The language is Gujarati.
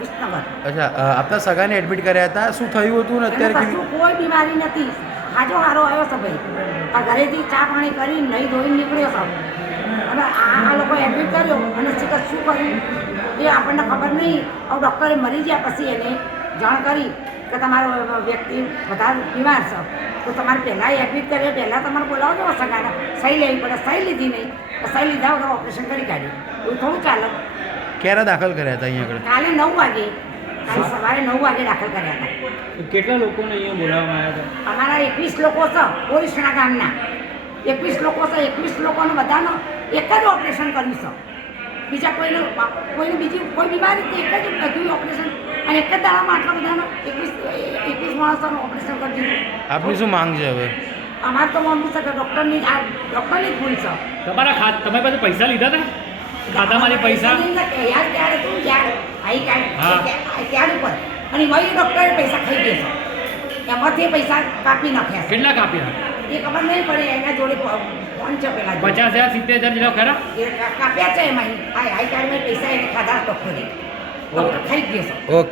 વિસનગર. અચ્છા આપના સગાને એડમિટ કર્યા હતા, શું થયું હતું ને અત્યારે કશું કોઈ બીમારી નથી. હાજો હારો આવ્યો છે ભાઈ. આ ઘરેથી ચા પાણી કરી નહીં ધોઈને નીકળ્યો છે. અને આ લોકો એડમિટ કર્યો અને શિકત શું કર્યું એ આપણને ખબર નહીં. હવે ડૉક્ટરે મરી ગયા પછી એને જાણ કરી કે તમારો વ્યક્તિ વધારે બીમાર છે, તો તમારે પહેલાં એડમિટ કરીએ પહેલાં તમારે બોલાવજો સગાને, સહી લેવી પડે. સહી લીધી નહીં તો સહી લીધા વગર ઓપરેશન કરી કાઢ્યું. એવું થોડું ચાલે. ક્યારે દાખલ કર્યા હતા અહીંયા આગળ? કાલે 9 વાગે, કાલે સવારે 9 વાગે દાખલ કર્યા હતા. કેટલા લોકોને અહીંયા બોલાવવામાં આવ્યા હતા? અમારા 21 લોકો છે પોલીસના ગામના. 21 લોકો છે. 21 લોકોને બધાનો એક જ ઓપરેશન કર્યું છે. બીજા કોઈને બીજી કોઈ બીમારી નથી. એક જ બધું ઓપરેશન અને એક જ દાડામાં આટલા બધાનો 21 માણસોનું ઓપરેશન કરી દીધું. આપની શું માંગ છે હવે? અમારે તો માનવું છે કે ડૉક્ટરની ભૂલ છે. તમારા તમે પાસે પૈસા લીધા હતા? ખાતામાંથી પૈસા? ત્યારે તું જ્યારે આઈ હા. ત્યારે ઉપર અને વહી ડૉક્ટરે પૈસા ખાઈ ગયા છે. એમાંથી પૈસા કાપી નાખ્યા છે. કેટલા કાપ્યા? એ ખબર નહીં પડે. એના જોડે ફોન છે પેલા 50,000 70,000 જેટલા ખરા? એ કાપ્યા છે એમાં. હાઈ કાર્ડમાં પૈસા એને ખાધા ડૉક્ટરે. ડૉક્ટર ખાઈ ગયો છે. ઓકે.